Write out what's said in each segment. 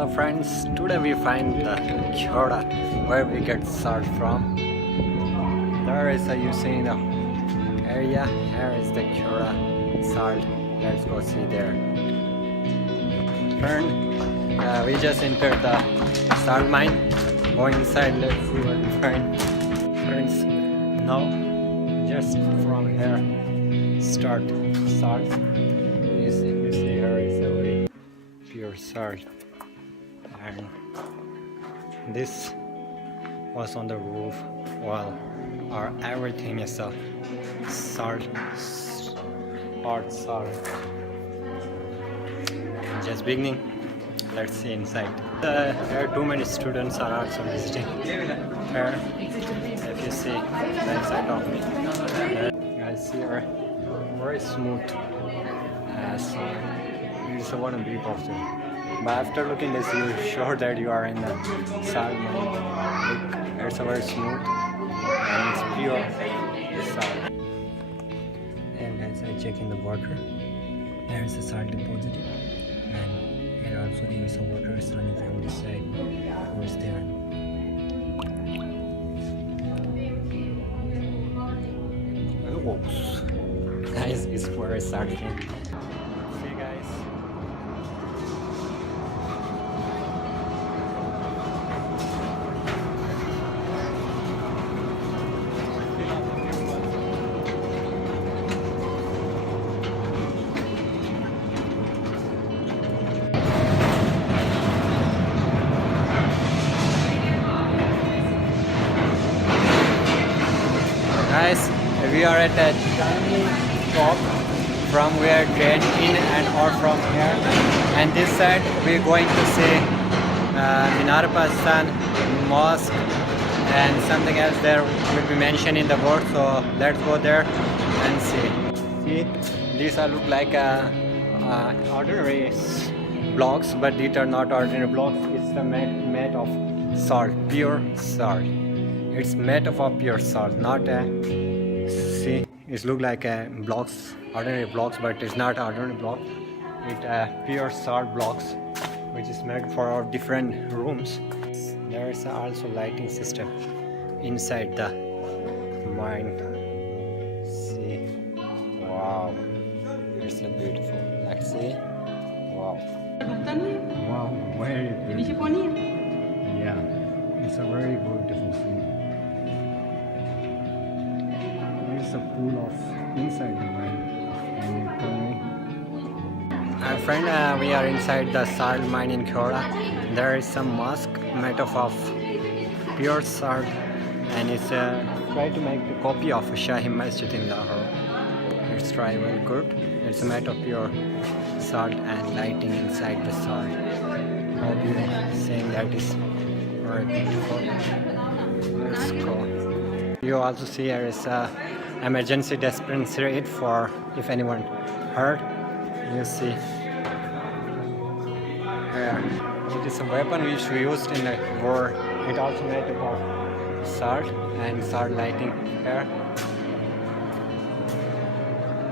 Hello friends, today we find the Khewra where we get salt from. There is a, you see the area, here is the Khewra salt. Let's go see there. Friend, we just entered the salt mine. Going inside, let's see what we find. Friends, now just from here start salt. You see here is a very pure salt. And this was on the roof wall, or everything is a salt, hard salt. Just beginning. Let's see inside. There are too many students are also visiting here. If you see the inside of me, you guys see here very smooth salt. It's one deep of them. But after looking this, you sure that you are in the salt mine. It's very smooth and it's pure salt. And as I check in the water, there is a salt deposit, and here also there is some water is running from this side towards there. Oh, guys, it's very salty. See, guys. Guys, we are at a tiny top from where train in and or from here, and this side we're going to see Minar Pakistan, mosque, and something else there will be mentioned in the word. So let's go there and see. See, these are look like ordinary blocks, but these are not ordinary blocks. It's the made of salt, pure salt. It's made of pure salt, not a, see, it look like blocks, ordinary blocks, but it's not ordinary block. It's pure salt blocks, which is made for our different rooms. There is also lighting system inside the mine. See, wow, it's a beautiful. Let's see, wow, wow, very beautiful. Yeah, it's a very beautiful thing. There's a pool of inside the mine, and friend, we are inside the salt mine in Khewra. There is some mosque made of pure salt, and it's try to make the copy of Shahi Masjid in Lahore. It's try well good. It's made of pure salt and lighting inside the salt. Hope you seeing that is very beautiful. Let's go. You also see there is a emergency dispensary for if anyone hurt. You see here, it is a weapon which we used in the war. It also made of salt and salt lighting here.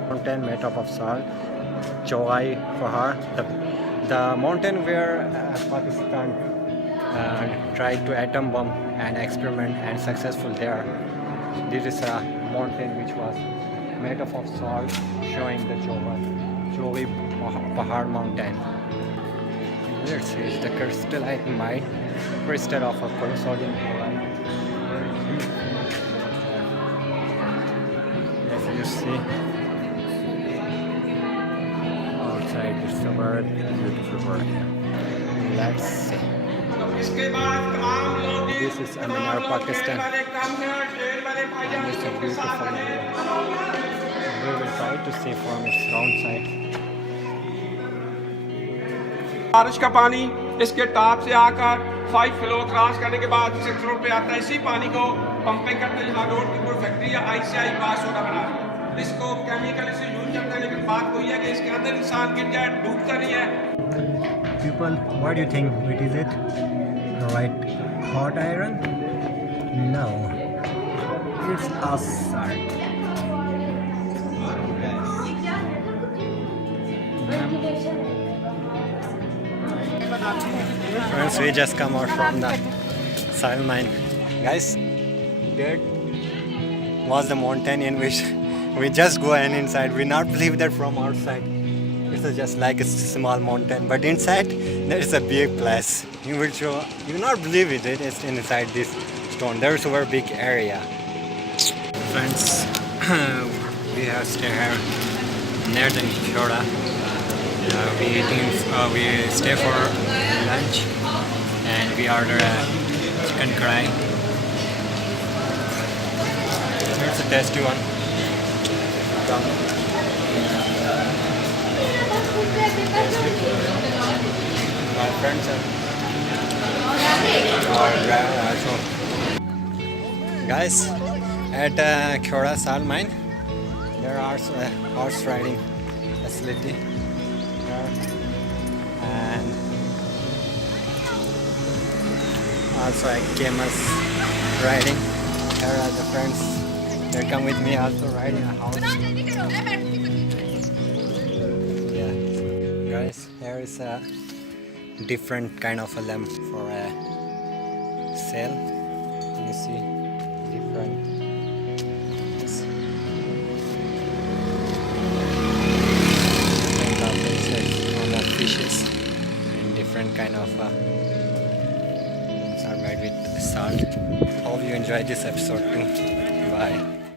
Mountain made up of salt. Chowai Pothohar, the mountain where Pakistan tried to atom bomb and experiment and successful there. This is a mountain which was made up of salt, showing the Chowai Pothohar mountain. Let's see, it's the crystallite mine, crystal of a sodium chloride. As you see, outside it's a very beautiful world. Let's see. This is Minar Pakistan, and it's a beautiful area. We will try to see from its round side. बारिश का पानी इसके top से आकर 5 flow cross करने के बाद 6 floor पे आता है। इसी पानी को पंपिंग करते हैं। यहाँ रोड की कोई फैक्ट्री या आईसीआई पास होना बना है। इसको केमिकल से यूज करते हैं, लेकिन बात वही है कि इसके अंदर इंसान गिर जाए डूबता नहीं है। People, what do you think? What is it? Right, hot iron? No, it's a salt. Friends, we just come out from the salt mine. Guys, that was the mountain in which we just go and inside. We not believe that from outside. It's just like a small mountain, but inside there is a big place. You will show. You will not believe it. It's inside this stone. There's a very big area. Friends, we have stayed here near the Khewra. We stay for lunch and we order a chicken curry. It's a tasty one. My friends are guys at Khewra Salt Mine. There are a horse riding facility here, and also a camel riding. Here are the friends. They come with me also riding a horse. Yeah, guys, here is a different kind of a lamp for a sale. You see different on the fishes and different kind of things are made with salt. Hope you enjoyed this episode too. Bye.